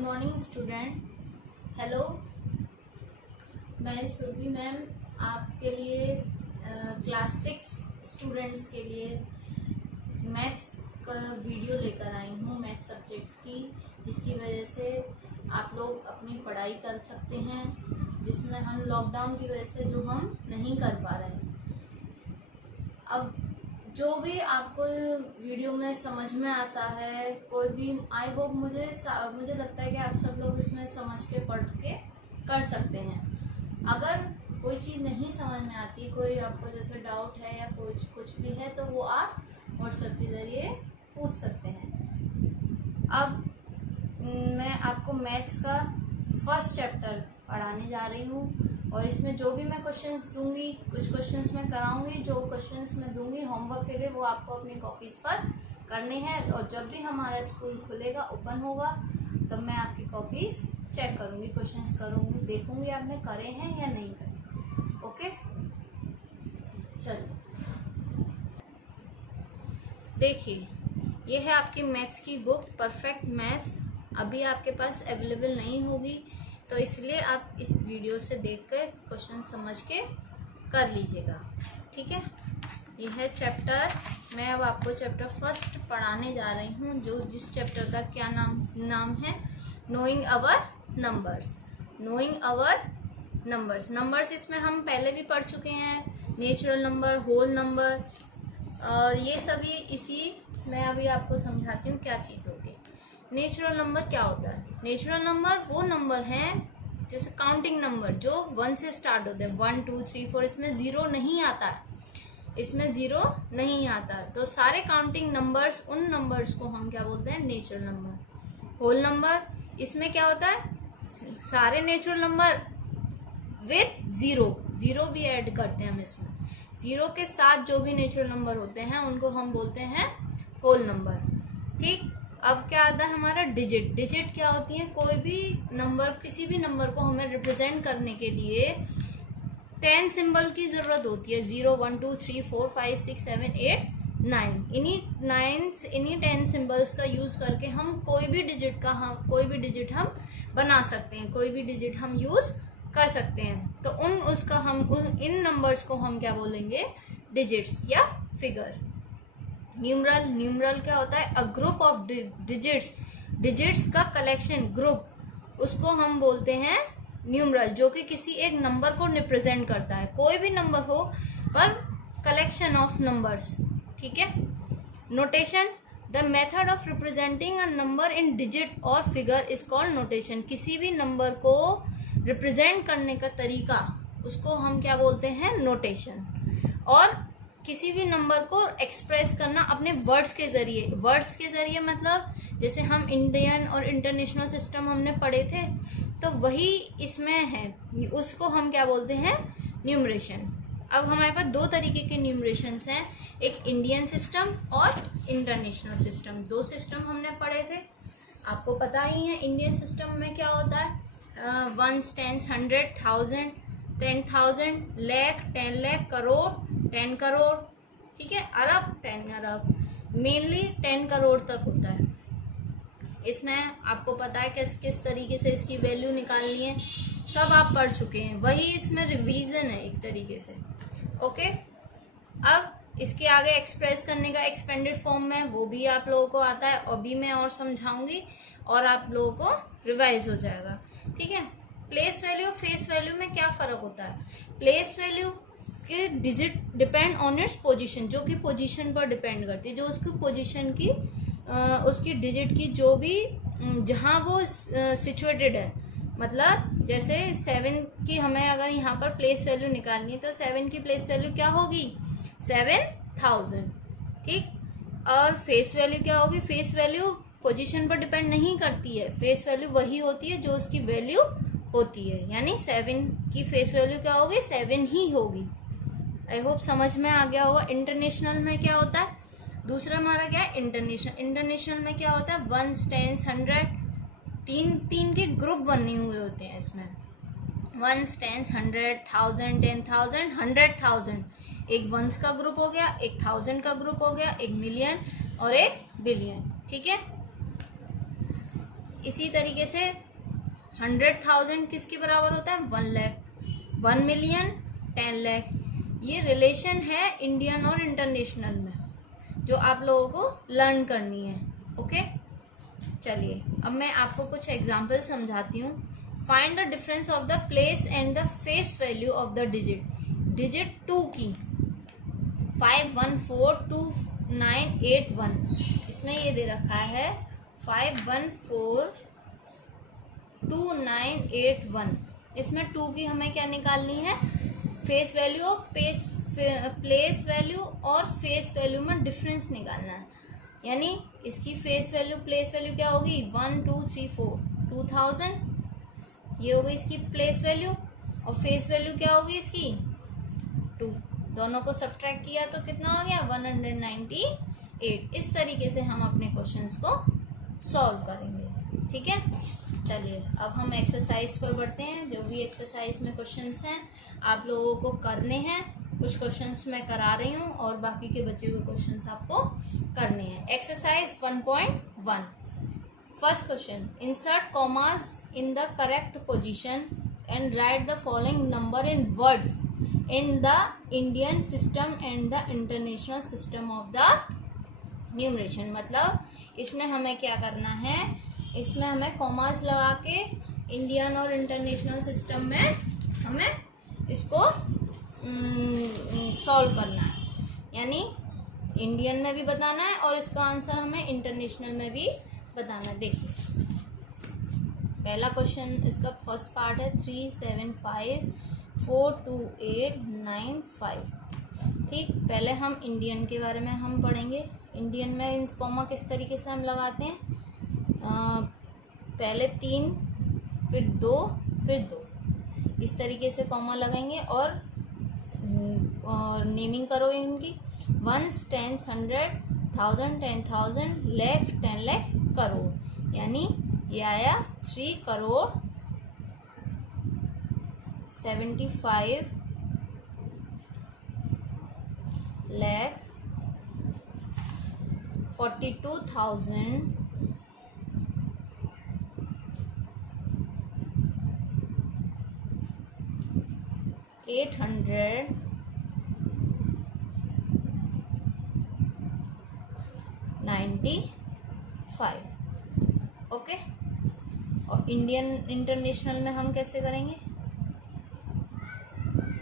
Good morning student. Hello, मैं Surabhi ma'am आपके लिए क्लास 6 स्टूडेंट्स के लिए मैथ्स का वीडियो लेकर आई हूँ, मैथ्स सब्जेक्ट्स की, जिसकी वजह से आप लोग अपनी पढ़ाई कर सकते हैं, जिसमें हम लॉकडाउन की वजह से जो हम नहीं कर पा रहे हैं। अब जो भी आपको वीडियो में समझ में आता है, कोई भी, आई होप मुझे लगता है कि आप सब लोग इसमें समझ के पढ़ के कर सकते हैं। अगर कोई चीज़ नहीं समझ में आती, कोई आपको जैसे डाउट है या कुछ भी है, तो वो आप व्हाट्सएप के ज़रिए पूछ सकते हैं। अब मैं आपको मैथ्स का फर्स्ट चैप्टर पढ़ाने जा रही हूँ, और इसमें जो भी मैं क्वेश्चंस दूंगी, कुछ क्वेश्चंस मैं कराऊंगी, जो क्वेश्चंस मैं दूंगी होमवर्क के लिए, वो आपको अपनी कॉपीज़ पर करने हैं। और जब भी हमारा स्कूल खुलेगा, ओपन होगा, तब मैं आपकी कॉपीज़ चेक करूंगी, क्वेश्चंस करूंगी, देखूंगी आपने करे हैं या नहीं करे। ओके, चलिए देखिए, ये है आपकी मैथ्स की बुक परफेक्ट मैथ्स। अभी आपके पास अवेलेबल नहीं होगी, तो इसलिए आप इस वीडियो से देखकर क्वेश्चन समझ के कर लीजिएगा, ठीक है। ये है चैप्टर, मैं अब आपको चैप्टर फर्स्ट पढ़ाने जा रही हूँ, जिस चैप्टर का क्या नाम है, knowing our numbers. Knowing our numbers. Numbers इसमें हम पहले भी पढ़ चुके हैं, नेचुरल नंबर, होल नंबर, और ये सभी इसी मैं अभी आपको समझाती हूँ क्या चीज़ होती है। नेचुरल नंबर क्या होता है? नेचुरल नंबर वो नंबर हैं, जैसे काउंटिंग नंबर जो 1 से स्टार्ट होते हैं, 1 2 3 4, इसमें ज़ीरो नहीं आता है, इसमें ज़ीरो नहीं आता है। तो सारे काउंटिंग नंबर्स, उन नंबर्स को हम क्या बोलते हैं? Natural number. होल नंबर, इसमें क्या होता है? सारे नेचुरल नंबर विथ ज़ीरो भी ऐड करते हैं हम इसमें। ज़ीरो के साथ जो भी नेचुरल नंबर होते हैं उनको हम बोलते हैं होल नंबर, ठीक। अब क्या आता है हमारा? डिजिट। डिजिट क्या होती है? कोई भी नंबर, किसी भी नंबर को हमें रिप्रेजेंट करने के लिए 10 सिंबल की ज़रूरत होती है। 0 1 2 3 4 5 6 7 8 9। इन्हीं 10 सिंबल्स का यूज़ करके हम कोई भी डिजिट हम बना सकते हैं, कोई भी डिजिट हम यूज़ कर सकते हैं। तो इन नंबर्स को हम क्या बोलेंगे? डिजिट्स या फिगर। न्यूमरल क्या होता है? अ ग्रुप ऑफ डिजिट्स का कलेक्शन, ग्रुप, उसको हम बोलते हैं न्यूमरल, जो कि किसी एक नंबर को रिप्रेजेंट करता है। कोई भी नंबर हो, पर कलेक्शन ऑफ नंबर्स, ठीक है। Notation, the method of representing a number in digit और फिगर इज कॉल्ड नोटेशन। किसी भी नंबर को रिप्रेजेंट करने का तरीका, उसको हम क्या बोलते हैं? नोटेशन। और किसी भी नंबर को एक्सप्रेस करना अपने वर्ड्स के ज़रिए मतलब जैसे हम इंडियन और इंटरनेशनल सिस्टम हमने पढ़े थे, तो वही इसमें है, उसको हम क्या बोलते हैं? न्यूमरेशन। अब हमारे पास दो तरीके के न्यूमरेशंस हैं, एक इंडियन सिस्टम और इंटरनेशनल सिस्टम। दो सिस्टम हमने पढ़े थे, आपको पता ही है। इंडियन सिस्टम में क्या होता है? 1 10 100 1000 10,000 लाख 10 लाख, करोड़ 10 करोड़, ठीक है, अरब 10 अरब, मेनली 10 करोड़ तक होता है। इसमें आपको पता है किस तरीके से इसकी वैल्यू निकालनी है, सब आप पढ़ चुके हैं, वही इसमें रिवीजन है एक तरीके से। ओके, अब इसके आगे एक्सप्रेस करने का एक्सपेंडेड फॉर्म में, वो भी आप लोगों को आता है, अभी मैं और समझाऊंगी और आप लोगों को रिवाइज हो जाएगा, ठीक है। प्लेस वैल्यू, फेस वैल्यू में क्या फ़र्क होता है? प्लेस वैल्यू के digit depend on its position, जो कि पोजीशन पर डिपेंड करती है, जो उसकी पोजीशन की उसकी डिजिट की, जो भी जहाँ वो सिचुएटेड है। मतलब जैसे 7 की हमें अगर यहाँ पर प्लेस वैल्यू निकालनी है, तो 7 की प्लेस वैल्यू क्या होगी? 7000, ठीक। और फेस वैल्यू क्या होगी? फेस वैल्यू पोजीशन पर डिपेंड नहीं करती है, फेस वैल्यू वही होती है जो उसकी वैल्यू होती है, यानी 7 की फेस वैल्यू क्या होगी? 7 ही होगी। आई होप समझ में आ गया होगा। इंटरनेशनल में क्या होता है? दूसरा हमारा क्या है? इंटरनेशनल में क्या होता है? 1 10 100, तीन के ग्रुप बने हुए होते हैं इसमें, 1 10 100 1000 10,000 100,000। एक 1s का ग्रुप हो गया, एक 1000 का ग्रुप हो गया, एक मिलियन और एक बिलियन, ठीक है। इसी तरीके से 100,000 किसके बराबर होता है? 1 लाख। 1 मिलियन 10 लाख। ये रिलेशन है इंडियन और इंटरनेशनल में, जो आप लोगों को लर्न करनी है। ओके, चलिए अब मैं आपको कुछ एग्जाम्पल समझाती हूँ। Find the difference of the place and the face value of the digit. Digit 2 की 51429881, इसमें ये दे रखा है 51429881। इसमें 2 की हमें क्या निकालनी है? फेस वैल्यू और प्लेस वैल्यू और फेस वैल्यू में डिफरेंस निकालना है। यानी इसकी फेस वैल्यू प्लेस वैल्यू क्या होगी? 1 2 3 4 2000, ये होगी इसकी प्लेस वैल्यू, और फेस वैल्यू क्या होगी इसकी? 2। दोनों को सब्ट्रैक्ट किया तो कितना हो गया? 198। इस तरीके से हम अपने क्वेश्चंस को सॉल्व करेंगे। ठीक है, चलिए अब हम एक्सरसाइज पर बढ़ते हैं। जो भी एक्सरसाइज में क्वेश्चंस हैं आप लोगों को करने हैं। कुछ क्वेश्चंस मैं करा रही हूँ और बाकी के बचे हुए क्वेश्चंस आपको करने हैं। Exercise 1.1, first question, insert commas in the correct position and right the following number in words in the Indian system and the international system of the numeration. मतलब इसमें हमें क्या करना है? इसमें हमें कॉमास लगा के इंडियन और इंटरनेशनल सिस्टम में हमें इसको सॉल्व करना है। यानी इंडियन में भी बताना है और इसका आंसर हमें इंटरनेशनल में भी बताना है। देखिए पहला क्वेश्चन, इसका फर्स्ट पार्ट है 3754289 ठीक, पहले हम इंडियन के बारे में हम पढ़ेंगे। इंडियन में इन कॉमा किस तरीके से हम लगाते हैं? पहले 3 फिर 2 फिर 2, इस तरीके से कॉमा लगाएंगे और नेमिंग करो इनकी। 1s 10s 100 1000 10,000 lakh 10 lakh crore. यानी ये आया 3 करोड़ 75 लाख 42,895। ओके, और इंडियन इंटरनेशनल में हम कैसे करेंगे?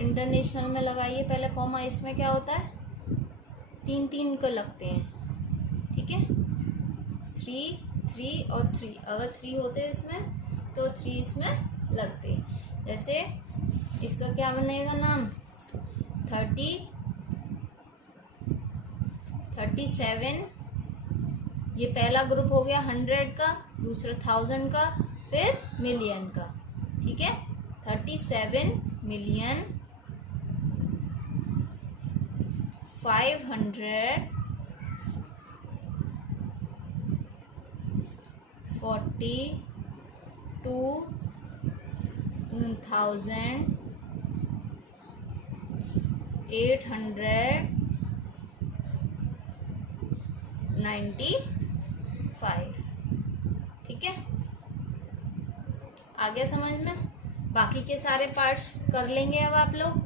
इंटरनेशनल में लगाइए पहले कॉमा। इसमें क्या होता है? 3 को लगते हैं। ठीक है, 3 3 और 3, अगर 3 होते हैं इसमें तो 3 इसमें लगते हैं। जैसे इसका क्या बनेगा नाम? 37, ये पहला ग्रुप हो गया 100 का, दूसरा 1000 का, फिर मिलियन का। ठीक है, 37 मिलियन 42,895। ठीक है, आ गया समझ में? बाकी के सारे पार्ट्स कर लेंगे अब आप लोग।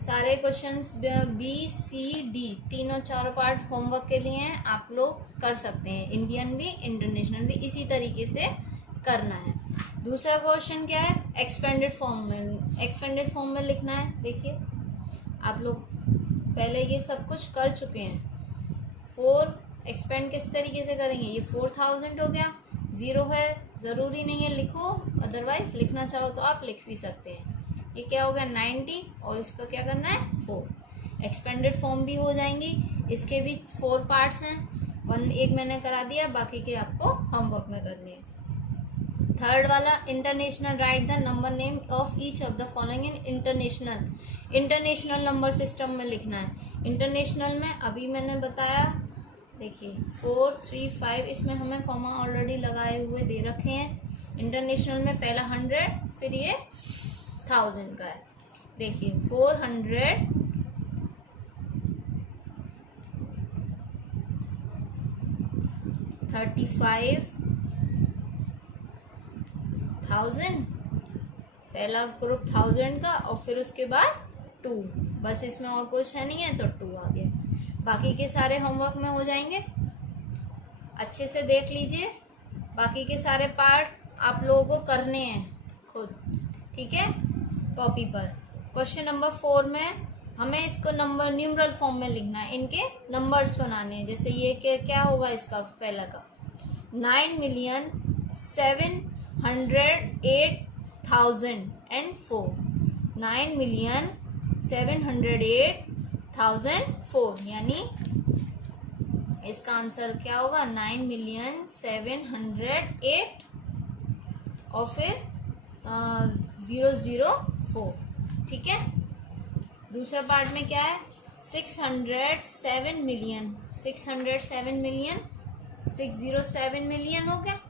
सारे क्वेश्चंस बी सी डी तीनों चारों पार्ट होमवर्क के लिए हैं, आप लोग कर सकते हैं। इंडियन भी इंटरनेशनल भी इसी तरीके से करना है। दूसरा क्वेश्चन क्या है? एक्सपेंडेड फॉर्म में। एक्सपेंडेड फॉर्म में लिखना है। देखिए आप लोग पहले ये सब कुछ कर चुके हैं। 4 एक्सपेंड किस तरीके से करेंगे? ये 4000 हो गया, 0 है, ज़रूरी नहीं है लिखो, अदरवाइज लिखना चाहो तो आप लिख भी सकते हैं। ये क्या हो गया? 90, और इसका क्या करना है? 4। एक्सपेंडेड फॉर्म भी हो जाएंगी। इसके भी 4 पार्ट्स हैं, एक मैंने करा दिया, बाकी के आपको होमवर्क में करनी है। थर्ड वाला international, right the number name of each of the following in international. International number system में लिखना है। इंटरनेशनल में अभी मैंने बताया, देखिए 4 3 5, इसमें हमें कॉमा ऑलरेडी लगाए हुए दे रखे हैं। इंटरनेशनल में पहला 100, फिर ये 1000 का है। देखिए 400 35 1000, पहला ग्रुप 1000 का और फिर उसके बाद 2, बस इसमें और कुछ है नहीं है तो 2 आ गया। बाकी के सारे होमवर्क में हो जाएंगे, अच्छे से देख लीजिए। बाकी के सारे पार्ट आप लोगों को करने हैं खुद, ठीक है, कॉपी पर। क्वेश्चन नंबर 4 में हमें इसको नंबर न्यूमरल फॉर्म में लिखना है, इनके नंबर्स बनाने हैं। जैसे ये क्या होगा इसका पहला का 9,708,004, 9,708,004, यानी इसका आंसर क्या होगा 9,708 और फिर 004, ठीक है। दूसरा पार्ट में क्या है 607 मिलियन, 607 मिलियन, 607 मिलियन हो गया।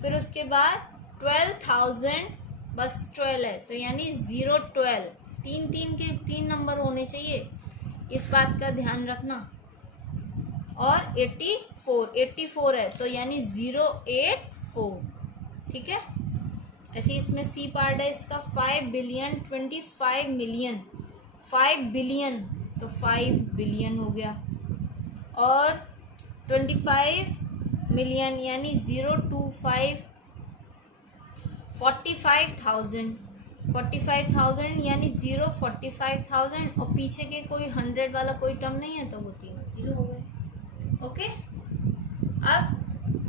फिर उसके बाद 12,000, बस 12 है तो यानी 012, तीन नंबर होने चाहिए, इस बात का ध्यान रखना। और 84 है तो यानी 084, ठीक है। ऐसे इसमें सी पार्ट है इसका 5 बिलियन 25 मिलियन, 5 बिलियन तो 5 बिलियन हो गया। और 25 मिलियन यानी 025, 45,000 यानी 045,000 और पीछे के कोई 100 वाला कोई टर्म नहीं है तो वो तीनों 0 हो गए। ओके, अब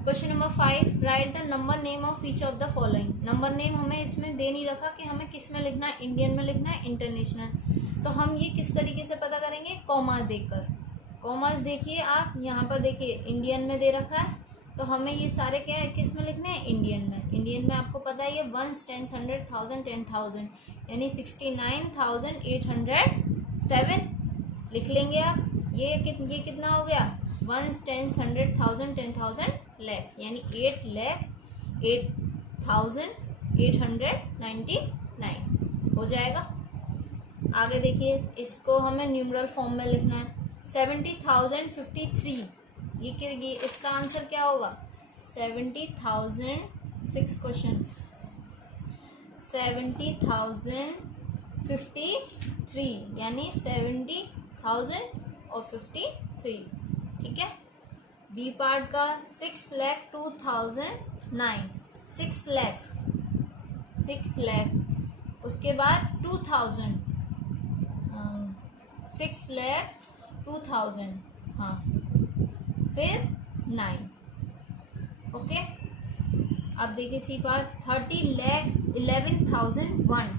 question number 5, right the number name of each of the following. Number name हमें इसमें दे नहीं रखा कि हमें किस में लिखना है, इंडियन में लिखना है, इंटरनेशनल। तो हम ये किस तरीके से पता करेंगे, कॉमास देखकर। कॉमास देखिए आप यहाँ पर, देखिए इंडियन में दे रखा है तो हमें ये सारे क्या है किस में लिखने हैं, इंडियन में। इंडियन में आपको पता है ये 1s, 10s, 100, 1000, 10,000 यानी 69,807 लिख लेंगे आप। ये कितना हो गया 1s, 10s, 100, 1000, 10,000 लाख, यानी 8,08,899 हो जाएगा। आगे देखिए, इसको हमें न्यूमरल फॉर्म में लिखना है 70,053, ये इसका आंसर क्या होगा 70,000, 6 क्वेश्चन 70,053 यानी 70,000 और 53, ठीक है। बी पार्ट का 6,02,009, 6 लाख, उसके बाद 2,000, 6,02,000, हाँ, फिर 9, ओके। अब देखिए सी पार्ट 30,11,001,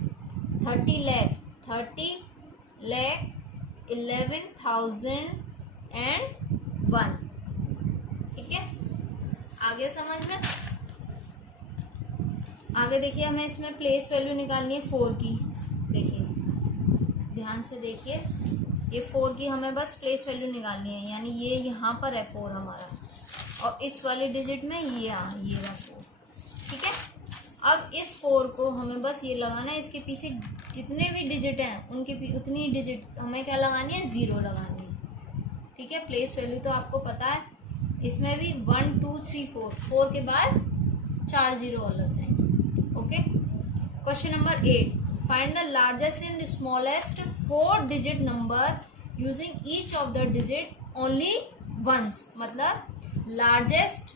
30,11,001, ठीक है। आगे समझ में, आगे देखिए हमें इसमें प्लेस वैल्यू निकालनी है 4 की। देखिए ध्यान से देखिए, ये 4 की हमें बस प्लेस वैल्यू निकालनी है, यानी ये यहाँ पर है 4 हमारा और इस वाले डिजिट में ये रहा 4, ठीक है। अब इस 4 को हमें बस ये लगाना है, इसके पीछे जितने भी डिजिट हैं उनके उतनी डिजिट हमें क्या लगानी है 0 लगानी है, ठीक है। प्लेस वैल्यू तो आपको पता है, इसमें भी 1 2 3 4 के बाद 4 0 और लग जाएंगे, okay. Question number 8, find the largest and smallest 4 digit number using each of the digit only once. मतलब लार्जेस्ट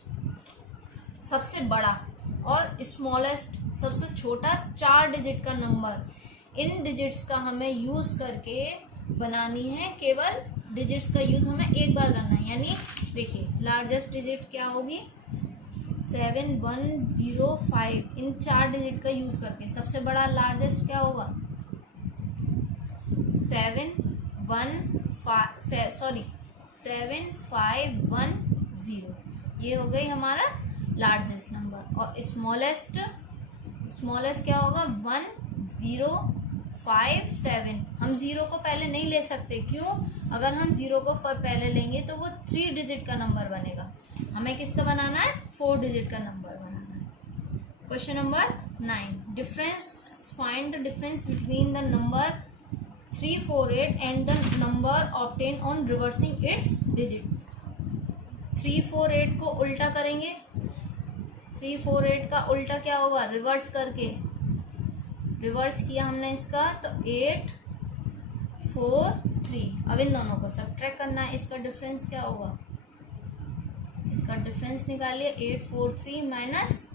सबसे बड़ा और स्मॉलेस्ट सबसे छोटा 4 डिजिट का नंबर, इन डिजिट्स का हमें यूज करके बनानी है, केवल डिजिट्स का यूज हमें एक बार करना है। यानी देखिए लार्जेस्ट डिजिट क्या होगी 7105, इन 4 डिजिट का यूज करके सबसे बड़ा लार्जेस्ट क्या होगा 7510, ये हो गई हमारा लार्जेस्ट नंबर। और स्मॉलेस्ट क्या होगा 1057। हम 0 को पहले नहीं ले सकते, क्यों? अगर हम 0 को पहले लेंगे तो वो 3 डिजिट का नंबर बनेगा, हमें किसका बनाना है 4 डिजिट का नंबर बनाना है। Question number 9, difference, find the difference between the number 348 and the number obtain on reversing it's digit. 348 को उल्टा करेंगे, 348 का उल्टा क्या होगा, रिवर्स करके रिवर्स किया हमने इसका, तो 843। अब इन दोनों को सब्ट्रैक्ट करना है, इसका डिफरेंस क्या होगा, इसका डिफरेंस निकालिए, 843 माइनस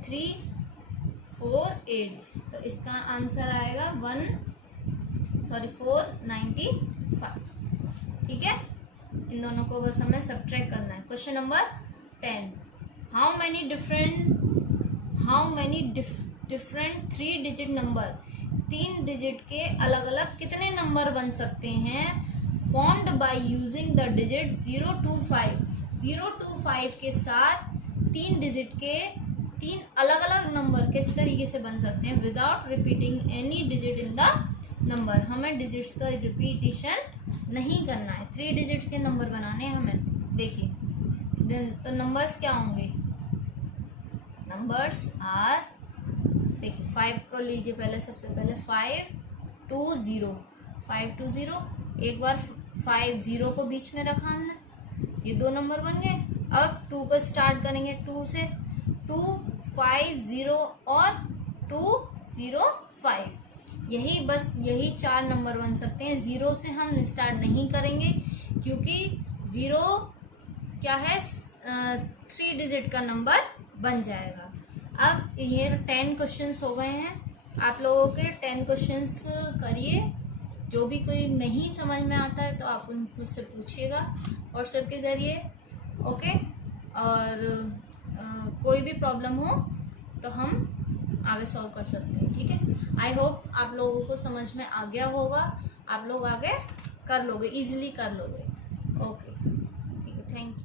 348, तो इसका आंसर आएगा 495। ठीक है, इन दोनों को बस हमें सब्ट्रैक्ट करना है। Question number 10, how many different 3 digit number, 3 digit के अलग अलग कितने नंबर बन सकते हैं, formed by using the digit 0 to 5। 0 to 5 के साथ 3 डिजिट के 3 अलग अलग नंबर किस तरीके से बन सकते हैं, without repeating any digit in the number. हमें डिजिट्स का रिपीटिशन नहीं करना है, 3 डिजिट के नंबर बनाने हैं हमें। देखिए तो नंबर्स क्या होंगे, नंबर्स आर, देखिए 5 को लीजिए पहले, सबसे पहले 520, 520, एक बार 50 को बीच में रखा हमने, ये 2 नंबर बन गए। अब 2 को स्टार्ट करेंगे, 2 से 250 और 205, यही 4 नंबर बन सकते हैं। 0 से हम स्टार्ट नहीं करेंगे क्योंकि 0 क्या है, 3 डिजिट का नंबर बन जाएगा। अब ये 10 क्वेश्चंस हो गए हैं, आप लोगों के 10 क्वेश्चंस करिए। जो भी कोई नहीं समझ में आता है तो आप मुझसे पूछिएगा व्हाट्सएप के ज़रिए, ओके। और कोई भी प्रॉब्लम हो तो हम आगे सॉल्व कर सकते हैं, ठीक है। आई होप आप लोगों को समझ में आ गया होगा, आप लोग आगे कर लोगे, इजीली कर लोगे, ओके, ठीक है, थैंक यू।